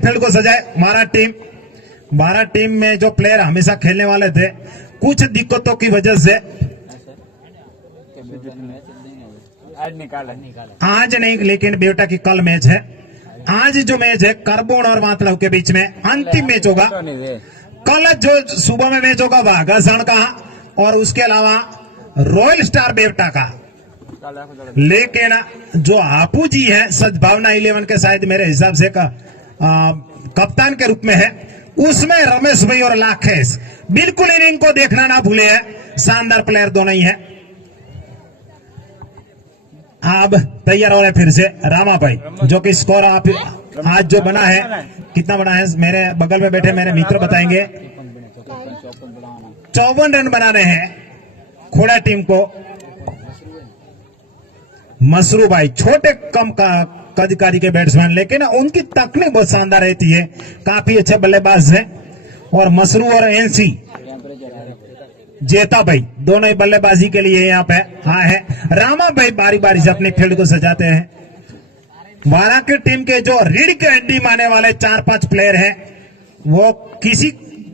फील्ड को सजाए। 12 टीम में जो प्लेयर हमेशा खेलने वाले थे, कुछ दिक्कतों की वजह से आज निकाला आज नहीं, लेकिन बेवटा की कल मैच है। आज जो मैच है करबोन और मातलव के बीच में अंतिम मैच होगा। कल जो सुबह में मैच होगा वाघासण का और उसके अलावा रॉयल स्टार बेवटा का। लेकिन जो आपू जी है सद्भावना 11 के शायद मेरे हिसाब से कप्तान के रूप में है, उसमें रमेश भाई और लाखेश बिल्कुल इनिंग को देखना ना भूले हैं। शानदार प्लेयर दोनों ही है। अब तैयार हो रहे फिर से रामा भाई, जो कि स्कोर आप आज जो बना है कितना बना है, मेरे बगल में बैठे मेरे मित्र बताएंगे। 54 रन बनाने हैं खोड़ा टीम को। मसरू भाई छोटे कम का कदकारी के बैट्समैन, लेकिन उनकी तकनीक बहुत शानदार रहती है, काफी अच्छे बल्लेबाज हैं। और मसरू और एनसी जेता भाई दोनों ही बल्लेबाजी के लिए यहाँ पे हाँ है। रामा भाई बारी बारी से अपने फील्ड को सजाते हैं। 12 की टीम के जो रीढ़ के हड्डी माने वाले 4-5 प्लेयर हैं, वो किसी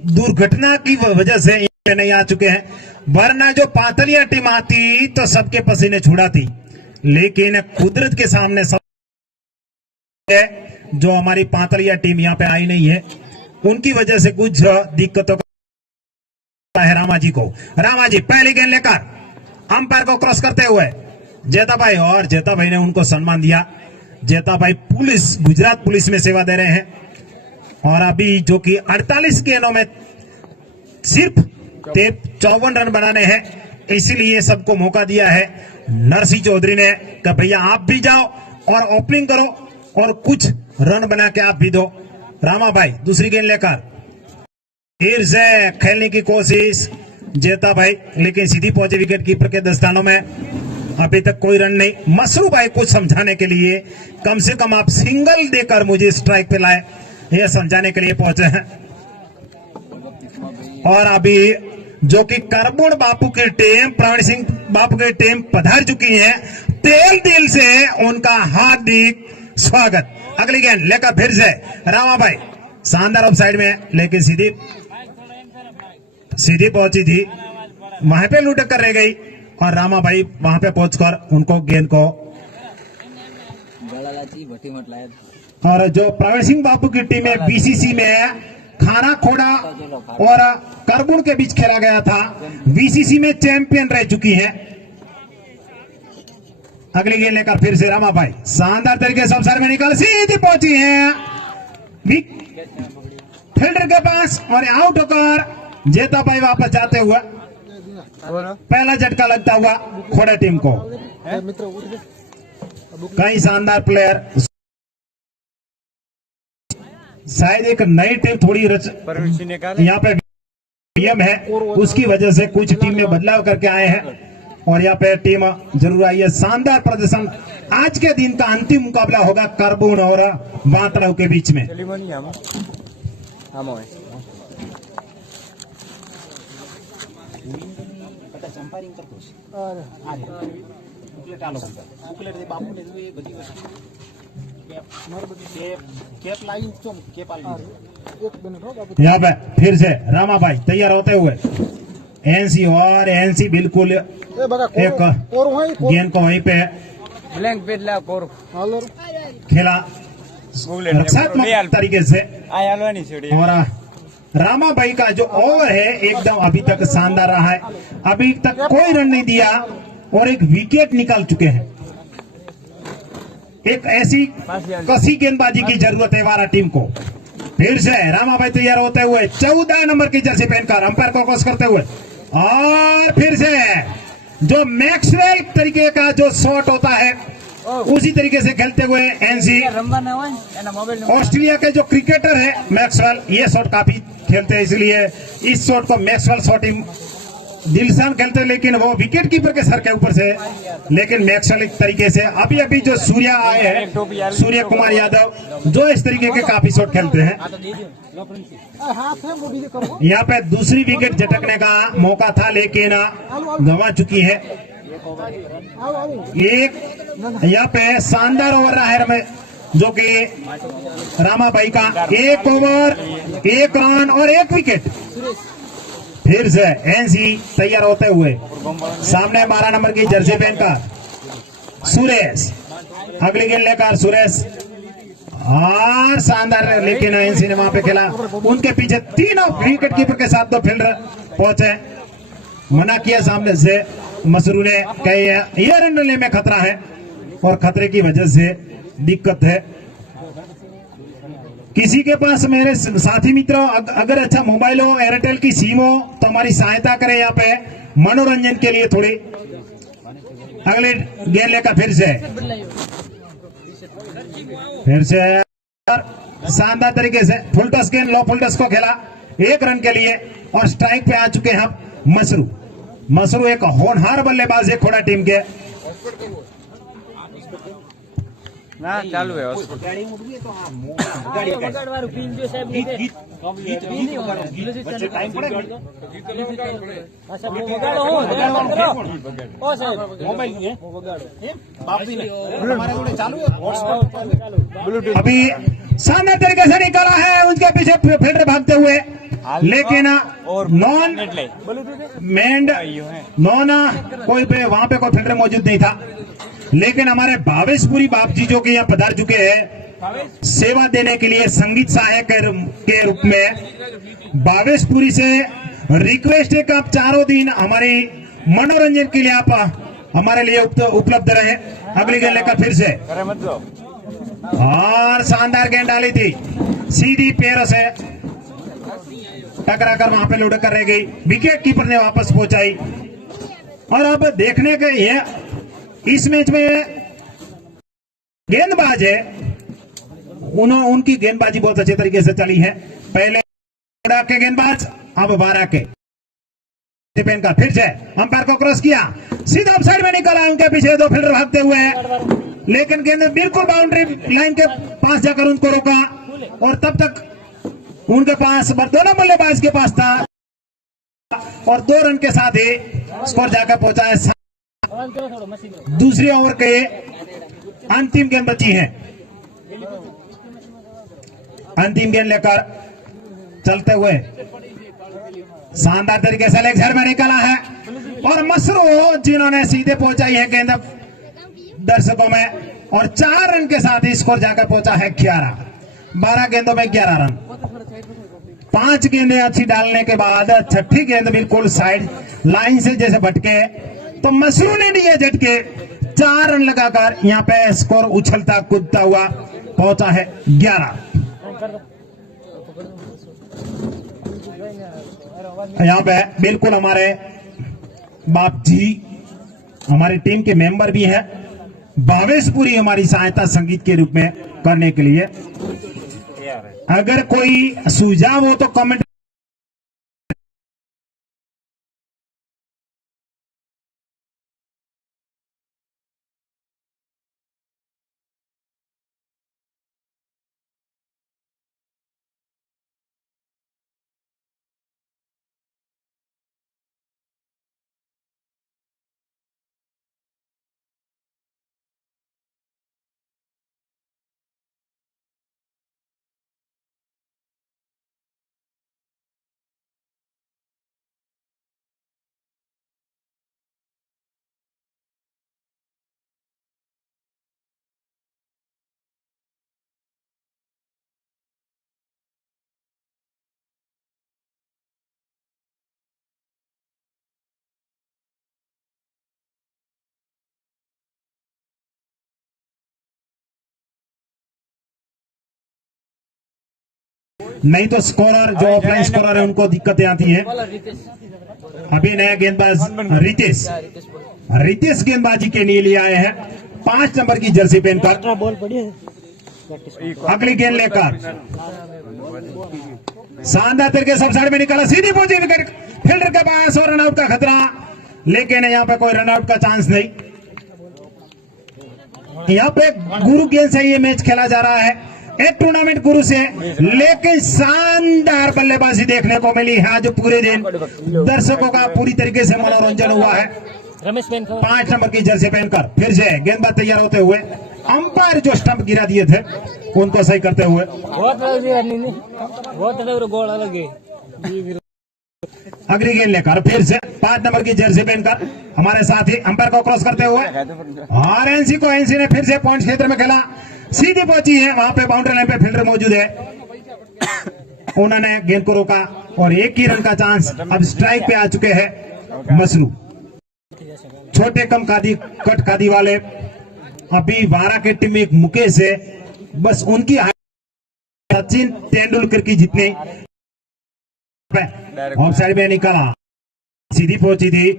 दुर्घटना की वजह से नहीं आ चुके हैं, वरना जो पातलिया टीम आती तो सबके पसीने छुड़ाती। लेकिन कुदरत के सामने सब जो हमारी पातलिया टीम यहाँ पे आई नहीं है, उनकी वजह से कुछ दिक्कतों का है रामा जी को। रामा जी पहली गेंद लेकर अंपायर को क्रॉस करते हुए जेता भाई, और जेता भाई ने उनको सम्मान दिया। जेता भाई गुजरात पुलिस में सेवा दे रहे हैं, और अभी जो कि 48 गेंदों में सिर्फ 54 रन बनाने हैं, इसीलिए सबको मौका दिया है नरसिंह चौधरी ने कि भैया आप भी जाओ और ओपनिंग करो और कुछ रन बना के आप भी दो। रामा भाई दूसरी गेंद लेकर फिर से खेलने की कोशिश जेता भाई, लेकिन सीधी पहुंचे विकेट कीपर के दस्तानों में। अभी तक कोई रन नहीं। मसरू भाई कुछ समझाने के लिए, कम से कम आप सिंगल देकर मुझे स्ट्राइक पे लाए, यह समझाने के लिए पहुंचे हैं। और अभी जो कि करबुण बापू की टीम, प्रवीण सिंह बापू की टीम पधार चुकी है, तेल दिल से उनका हार्दिक स्वागत। अगली गेंद लेकर फिर से रामा भाई, शानदार ऑफ साइड में, लेकिन सीधी पहुंची थी, वहां पे लुटक कर रह गई, और रामा भाई वहां पे पहुंचकर उनको गेंद को, और जो प्रवीण सिंह बापू की टीम है बीसीसी में खाना खोड़ा और करबुण के बीच खेला गया था, बीसीसी में चैंपियन रह चुकी है। अगली गेंद लेकर फिर से रामा भाई शानदार तरीके से अवसर में निकल सीधी पहुंची है फील्डर के पास, और आउट होकर जेता भाई वापस जाते हुए पहला झटका लगता हुआ खोड़ा टीम को। कई शानदार प्लेयर, शायद एक नई टीम थोड़ी यहाँ पे नियम है, उसकी वजह से कुछ टीम में बदलाव करके आए हैं, और यहाँ पे टीम जरूर आई है। शानदार प्रदर्शन। आज के दिन का अंतिम मुकाबला होगा करबुण और वातड़ाव के बीच में। यहाँ पे फिर से रामा भाई तैयार होते हुए एनसी, और एनसी बिल्कुल एक गेंद को वहीं पे खेला रक्षात्मक तरीके से, और रामा भाई का जो ओवर है एकदम अभी तक शानदार रहा है। अभी तक कोई रन नहीं दिया और एक विकेट निकाल चुके हैं। एक ऐसी कसी गेंदबाजी की जरूरत है 12 टीम को। फिर से रामा भाई तैयार होते हुए 14 नंबर की जर्सी पहनकर अंपायर को क्रॉस करते हुए, और फिर से जो मैक्सवेल तरीके का जो शॉट होता है उसी तरीके से खेलते हुए एनसी। ऑस्ट्रेलिया के जो क्रिकेटर है मैक्सवेल, ये शॉट काफी खेलते हैं, इसलिए इस शॉट को मैक्सवेल शॉट दिलशान खेलते, लेकिन वो विकेट कीपर के सर के ऊपर से, लेकिन मैक्सलिक तरीके से अभी अभी जो सूर्या आए हैं, सूर्य कुमार यादव, जो इस तरीके के काफी शॉट खेलते हैं। यहाँ पे दूसरी विकेट झटकने का मौका था, लेकिन गंवा चुकी है। एक यहाँ पे शानदार ओवर रहा है में, जो कि रामाबाई का 1 ओवर 1 रन और 1 विकेट। फिर से एनसी तैयार होते हुए सामने 12 नंबर की जर्सी पहनकर सुरेश, अगली गेंद लेकर सुरेश और शानदार, लेकिन एनसी ने वहां पे खेला। उनके पीछे 3 विकेट कीपर के साथ 2 फील्डर पहुंचे, मना किया सामने से मसरू ने, कही ये रन लेने में खतरा है और खतरे की वजह से दिक्कत है। किसी के पास मेरे साथी मित्रों अगर अच्छा मोबाइल हो, एयरटेल की सिम हो, तो हमारी सहायता करें यहाँ पे मनोरंजन के लिए थोड़ी। अगले गेंद लेकर फिर से शानदार तरीके से फुल टॉस गेंद, लो फुल टॉस को खेला 1 रन के लिए और स्ट्राइक पे आ चुके हैं हम मसरू एक होनहार बल्लेबाज है खोड़ा टीम के। ना चालू है अभी शानदार तरीके से निकाला है, उनके पीछे फील्डर भागते हुए, लेकिन नॉन कोई पे वहां पे कोई फील्डर मौजूद नहीं था। लेकिन हमारे भावेशपुरी बाप जी जो कि यहाँ पधार चुके हैं सेवा देने के लिए संगीत सहायक के रूप में, भावेशपुरी से रिक्वेस्ट है कि आप चारों दिन हमारी मनोरंजन के लिए आप हमारे लिए उपलब्ध रहे। अगली गेंद लेकर फिर से और शानदार गेंद डाली थी, सीधी पैरों से टकराकर वहां पे लुढ़क कर रह गई, विकेट कीपर ने वापस पहुंचाई। और अब देखने के ये इस मैच में गेंदबाज है, उनकी गेंदबाजी बहुत अच्छे तरीके से चली है। पहले के गेंदबाज, अब 12 के डिपेंड का फिर से अंपायर को क्रॉस किया, सीधा ऑफ साइड में निकला, उनके पीछे 2 फील्डर भागते हुए, लेकिन गेंद बिल्कुल बाउंड्री लाइन के पास जाकर उनको रोका और तब तक उनके पास दोनों बल्लेबाज के पास था और 2 रन के साथ ही स्कोर जाकर पहुंचा है। दूसरी ओवर के अंतिम गेंद बची है, अंतिम गेंद लेकर चलते हुए शानदार तरीके से लेग साइड में निकला है और मसरू जिन्होंने सीधे पहुंचाई है गेंद दर्शकों में और 4 रन के साथ ही स्कोर जाकर पहुंचा है 11। 12 गेंदों में 11 रन। 5 गेंदें अच्छी डालने के बाद 6ठी गेंद बिल्कुल साइड लाइन से जैसे भटके तो मसरू ने दिए झटके, 4 रन लगाकर यहाँ पे स्कोर उछलता कूदता हुआ पहुंचा है 11। यहाँ पे बिल्कुल हमारे बाप जी हमारी टीम के मेंबर भी है, भावेशपुरी हमारी सहायता संगीत के रूप में करने के लिए। अगर कोई सुझाव हो तो कमेंट नहीं तो स्कोरर जो ऑफलाइन स्कोरर है उनको दिक्कतें आती हैं। अभी नया गेंदबाज रितेश गेंदबाजी के लिए आए हैं 5 नंबर की जर्सी पहनकर। अगली गेंद लेकर शानदार तरीके सब साइड में निकाला, सीधी पहुंची विकेट फील्डर के पास और रनआउट का खतरा, लेकिन यहाँ पे कोई रनआउट का चांस नहीं। यहाँ पे गुरु गेंद से ये मैच खेला जा रहा है, एक टूर्नामेंट गुरु से, लेकिन शानदार बल्लेबाजी देखने को मिली है आज पूरे दिन। दर्शकों का पूरी तरीके से मनोरंजन हुआ है। 5 नंबर की जर्सी पहनकर फिर से गेंदबाज तैयार होते हुए, अंपायर जो स्टंप गिरा दिए थे उनको सही करते हुए, अगली गेंद लेकर फिर से 5 नंबर की जर्सी पहनकर हमारे साथी अंपायर को क्रॉस करते हुए, और एनसी ने फिर से पॉइंट क्षेत्र में खेला, सीधी पहुंची है, वहां पे बाउंड्री लाइन पे फील्डर मौजूद है, उन्होंने गेंद को रोका और एक ही रन का चांस। अब स्ट्राइक पे आ चुके हैं मसरू, छोटे कम कादी कट कादी वाले। अभी 12 के टीम में एक मुकेश है, बस उनकी सचिन तेंदुलकर की जितनी ऑफ साइड में निकाला, सीधी पहुंची थी।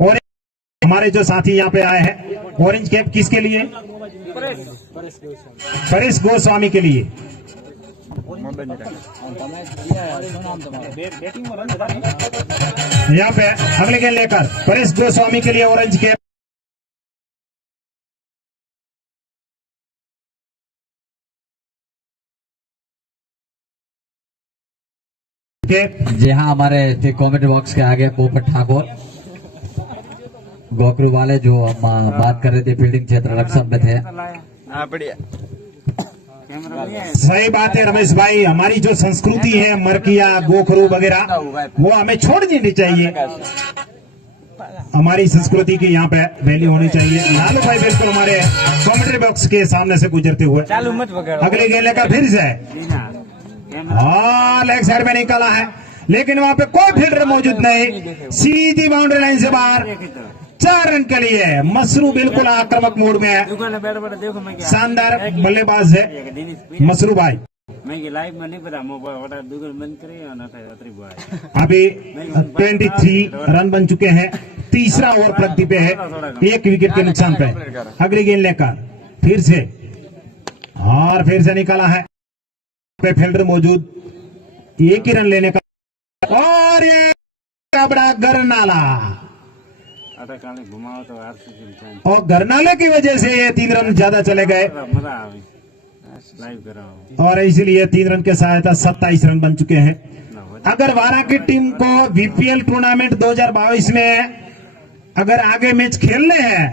और हमारे जो साथी यहाँ पे आए हैं, ऑरेंज कैप किसके लिए? परेश गोस्वामी के लिए। यहाँ पे अगले गेंद लेकर परेश गोस्वामी के लिए ऑरेंज कैप। जी हाँ, हमारे थे कॉमेंट्री बॉक्स के आगे पोपट ठाकुर गोकरू वाले जो हम बात कर रहे थे, फील्डिंग क्षेत्र रक्षक में थे। हाँ बढ़िया, सही बात है रमेश भाई, हमारी जो संस्कृति है मरकिया गोखरू वगैरह वो हमें छोड़ देनी चाहिए, हमारी संस्कृति की यहाँ पे वैल्यू होनी चाहिए। लालू भाई बिल्कुल हमारे कमेंट्री बॉक्स के सामने से गुजरते हुए अगले गेंद लेकर फिर से लेग साइड में निकाला है, लेकिन वहां पे कोई फील्डर मौजूद नहीं, सीधी बाउंड्री लाइन से बाहर। 4 रन के लिए मसरू बिल्कुल आक्रामक मोड में है, शानदार बल्लेबाज है मसरू भाई। अभी 23 रन बन चुके हैं, तीसरा ओवर प्रगति पे है, 1 विकेट के नुकसान पे। अगली गेंद लेकर फिर से निकाला है, पे फील्डर मौजूद, 1 ही रन लेने का, और ये बड़ा गरनाला, और गरनाले की वजह से ये 3 रन ज्यादा चले गए, और इसीलिए 3 रन के सहायता 27 रन बन चुके हैं। अगर वारा की टीम को बीपीएल टूर्नामेंट 2022 में अगर आगे मैच खेलने हैं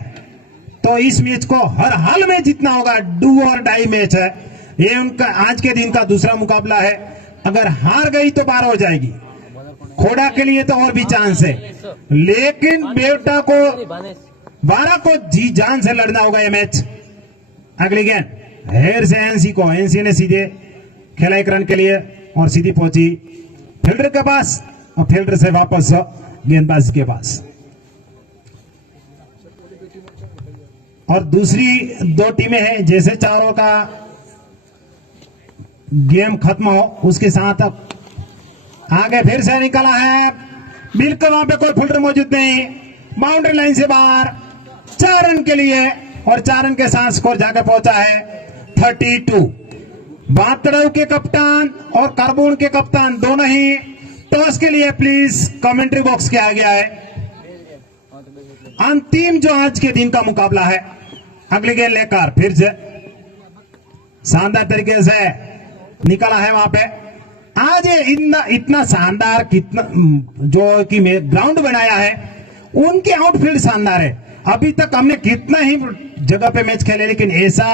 तो इस मैच को हर हाल में जीतना होगा, डू और डाई मैच है ये, उनका आज के दिन का दूसरा मुकाबला है। अगर हार गई तो 12 हो जाएगी, खोड़ा के लिए तो और भी चांस है, लेकिन बेवटा को 12 को जी जान से लड़ना होगा ये मैच। अगली गेंद हेर से एनसी ने सीधे खेला 1 रन के लिए और सीधी पहुंची फील्डर के पास, और फील्डर से वापस गेंदबाज के पास। और दूसरी 2 टीमें हैं, जैसे चारों का गेम खत्म हो उसके साथ आगे फिर से निकाला है, बिल्कुल वहां पे कोई फील्डर मौजूद नहीं, बाउंड्री लाइन से बाहर। 4 रन के लिए, और 4 रन के साथ स्कोर जाकर पहुंचा है 32। बातड़व के कप्तान और कार्बून के कप्तान दोनों ही टॉस के लिए प्लीज कमेंट्री बॉक्स के आ गया है। अंतिम जो आज के दिन का मुकाबला है, अगली गेंद लेकर फिर से शानदार तरीके से निकाला है वहां पे। आज इतना शानदार कितना जो कि ग्राउंड बनाया है, उनके आउटफील्ड शानदार है। अभी तक हमने कितना ही जगह पे मैच खेले, लेकिन ऐसा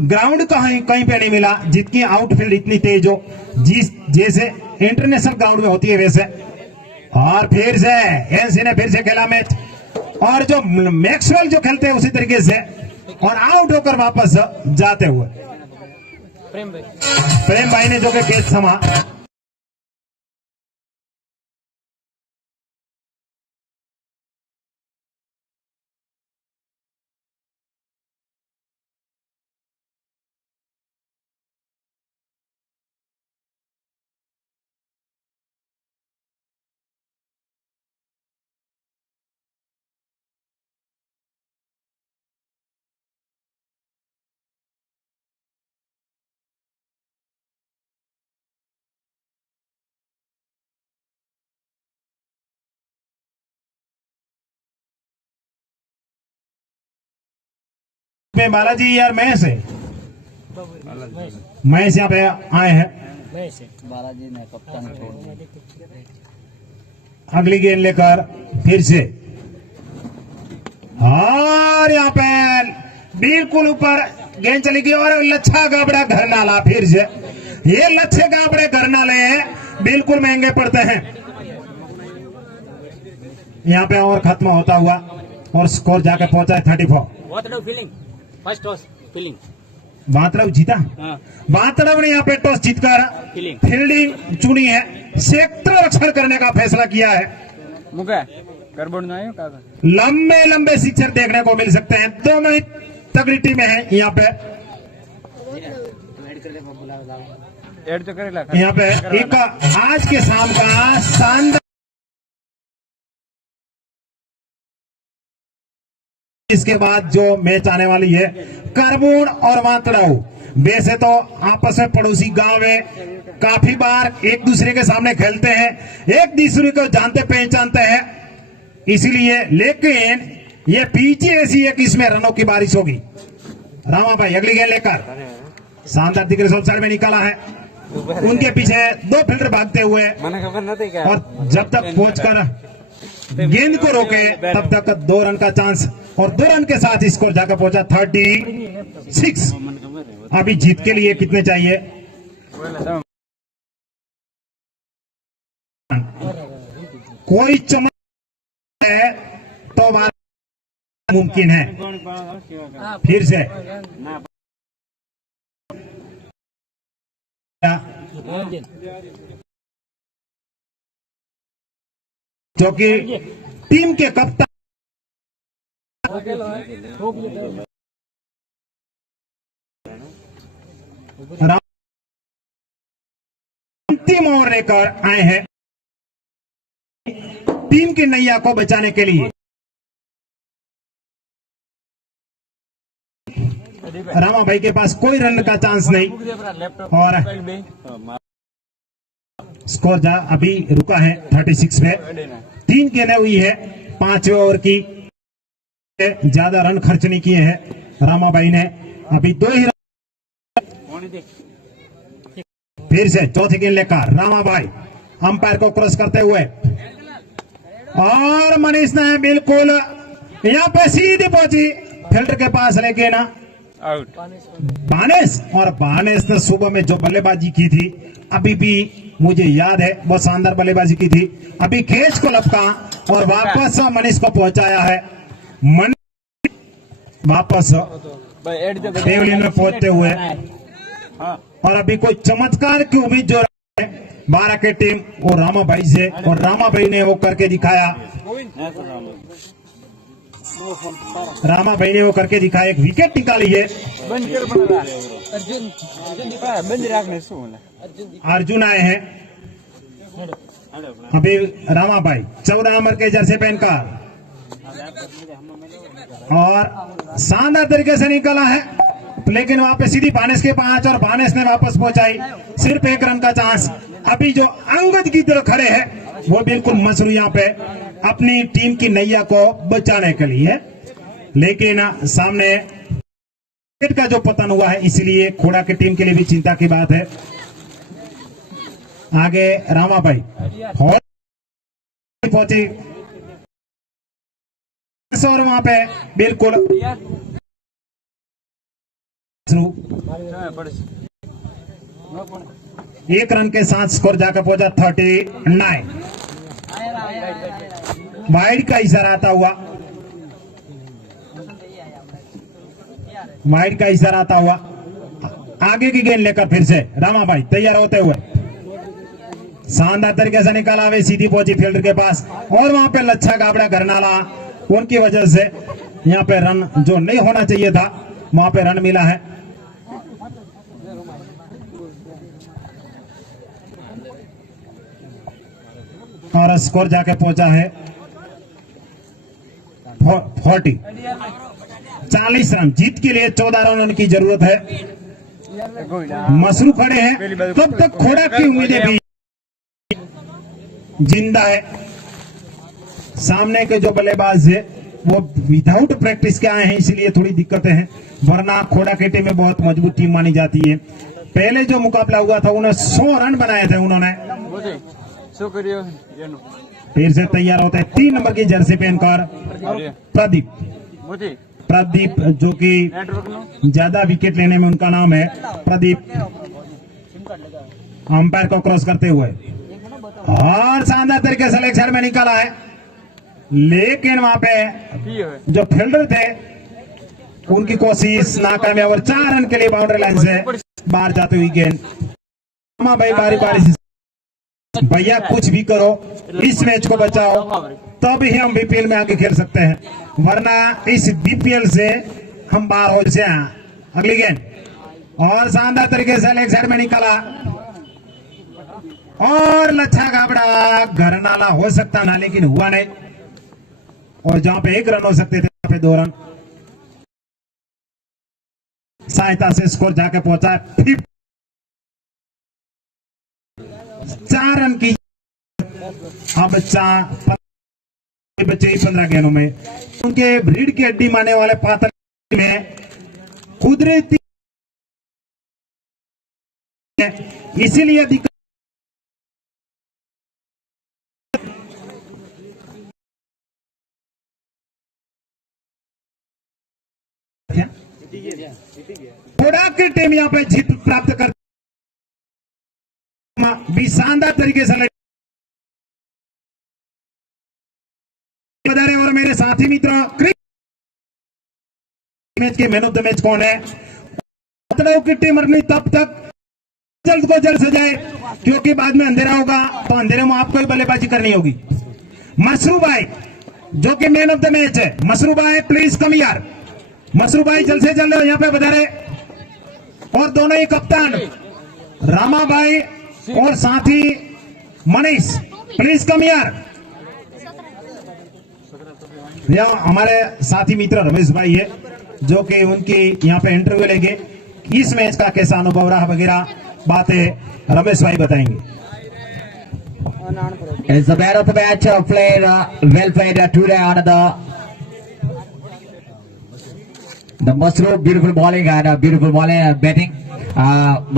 ग्राउंड कहीं पे नहीं मिला जितनी आउटफील्ड इतनी तेज हो, जैसे इंटरनेशनल ग्राउंड में होती है वैसे। और फिर से एनसी ने फिर से खेला मैच, और जो मैक्सवेल जो खेलते हैं उसी तरीके से, और आउट होकर वापस जाते हुए प्रेम भाई ने जो कि कैच समा। पे बालाजी यार महेश है, महेश यहाँ पे आए हैं। बालाजी ने कप्तान छोड़ दिया। अगली गेंद लेकर फिर से, और यहाँ पे बिल्कुल ऊपर गेंद चली गई और लच्छा गाबड़ा घर नाला। फिर से ये लच्छे गाबड़े घर नाले बिल्कुल महंगे पड़ते हैं। यहाँ पे और खत्म होता हुआ और स्कोर जाकर पहुंचा है 34। बातड़व जीता। बातड़व ने यहाँ पे टॉस जीतकर फील्डिंग चुनी है, क्षेत्र रक्षण करने का फैसला किया है। लंबे लंबे सिक्सर देखने को मिल सकते हैं, दोनों ही तगड़ी टीमें हैं। यहाँ पे एक आज के शाम का शानदार, इसके बाद जो मैच आने वाली है करबून और वातड़ाऊ, वैसे तो आपस में पड़ोसी गांव है, काफी बार एक दूसरे के सामने खेलते हैं, एक दूसरे को जानते पहचानते हैं इसीलिए, लेकिन ये पीछे ऐसी है कि इसमें रनों की बारिश होगी। रामा भाई अगली गेंद लेकर शानदार दिग्गज साइड में निकाला है, उनके पीछे दो फील्डर भागते हुए, और जब तक पहुंचकर गेंद को रोके तब तक 2 रन का चांस, और 2 रन के साथ स्कोर जाकर पहुंचा 36। अभी जीत के लिए कितने चाहिए? कोई चमक है तो मुमकिन है। फिर से जो कि टीम के कप्तान अंतिम ओवर लेकर आए हैं टीम की नैया को बचाने के लिए। रामा भाई के पास कोई रन का चांस नहीं, और स्कोर अभी रुका है 36 पे। 3 गेंदें हुई है 5वें ओवर की, ज्यादा रन खर्च नहीं किए हैं रामा भाई ने, अभी 2 ही रन। फिर से चौथी गेंद लेकर रामा भाई अंपायर को क्रॉस करते हुए, और मनीष ने बिल्कुल यहाँ पे सीधी पहुंची फील्डर के पास, लेकिन बानेस, और बानेस ने सुबह में जो बल्लेबाजी की थी अभी भी मुझे याद है, बहुत शानदार बल्लेबाजी की थी। अभी खेच को लपका और वापस मनीष को पहुंचाया है, मनीष वापस पेवलियन में पहुंचते हुए, और अभी कोई चमत्कार की उम्मीद जो है 12 के टीम और रामा भाई से, और रामा भाई ने वो करके दिखाया। रामा भाई ने वो करके दिखाया, एक विकेट निकाली है। अर्जुन आए हैं अभी, रामा भाई 14 नंबर के जर्सी पहनकर, और शानदार तरीके से निकाला है, लेकिन वहां पे सीधी बानेस के 5, और बानेस ने वापस पहुंचाई, सिर्फ 1 रन का चांस। अभी जो अंगद की तरफ खड़े हैं वो बिल्कुल मसरू यहाँ पे अपनी टीम की नैया को बचाने के लिए, लेकिन सामने विकेट का जो पतन हुआ है, इसलिए खोड़ा की टीम के लिए भी चिंता की बात है। आगे रामा भाई पहुंची, और वहां पे बिल्कुल 1 रन के साथ स्कोर जाकर पहुंचा 39। वाइड का इशारा आता हुआ, वाइड का इशारा आता हुआ, आगे की गेंद लेकर फिर से रामा भाई तैयार होते हुए, शानदार तरीके से निकाला हुए, सीधी पहुंची फील्डर के पास, और वहां पे लच्छा गाबड़ा घरनाला, उनकी वजह से यहाँ पे रन जो नहीं होना चाहिए था वहां पे रन मिला है। और स्कोर जाके पहुंचा है 40 रन। जीत के लिए 14 रन की जरूरत है। मसरू खड़े हैं, तब तक खोड़ा की उम्मीदें भी जिंदा है। सामने के जो बल्लेबाज है वो विदाउट प्रैक्टिस के आए हैं, इसलिए थोड़ी दिक्कतें हैं, वरना खोड़ा केटे में बहुत मजबूत टीम मानी जाती है। पहले जो मुकाबला हुआ था उन्हें 100 रन बनाए थे उन्होंने। શું કર્યું એનું फिर से तैयार होता है 3 नंबर की जर्सी पहनकर प्रदीप। મોટી प्रदीप जो कि નેટવર્ક નું ज्यादा विकेट लेने में उनका नाम है प्रदीप, अंपायर को क्रॉस करते हुए और शानदार तरीके से लेग साइड में निकाला है, लेकिन वहां पे की હવે जो फील्डर थे उनकी कोशिश नाकामयाब और 4 रन के लिए बाउंड्री लाइन से बाहर जाती हुई गेंद। भाई बारी बारी से भैया कुछ भी करो, इस मैच को बचाओ, तब ही हम बीपीएल में आगे खेल सकते हैं, वरना इस बीपीएल से हम बाहर हो जाए। अगली गेंद और शानदार तरीके से लेग साइड में निकाला और लच्छा गाबड़ा घर नाला हो सकता ना, लेकिन हुआ नहीं, और जहां पे 1 रन हो सकते थे वहां पे 2 रन सहायता से स्कोर जाके पहुंचा। 4 रन की अब बच्चे 15 गेंदों में उनके रीढ़ की हड्डी मारने वाले पात्र में कुदरती, इसीलिए दिक्कत थोड़ा की टीम यहाँ पे जीत प्राप्त कर भी शानदार तरीके से और मेरे साथी मित्र मैच के मैन ऑफ द मैच कौन है? लखनऊ की टीम अपनी तब तक जल्द को जल्द सजाए, क्योंकि बाद में अंधेरा होगा, तो अंधेरे में आपको ही बल्लेबाजी करनी होगी। मसरू भाई जो कि मैन ऑफ द मैच है, मसरू भाई प्लीज कम यार, मसरू भाई जल्द से जल्द यहाँ पे बधारे, और दोनों ही कप्तान रामा भाई और साथी मनीष प्लीज कम यार। यहाँ हमारे साथी मित्र रमेश भाई है जो कि उनकी यहाँ पे इंटरव्यू लेंगे, इस मैच का कैसा अनुभव रहा वगैरह बातें रमेश भाई बताएंगे। It's the man of the match played well played today on the Masroor, beautiful bowling and beautiful bowling and batting.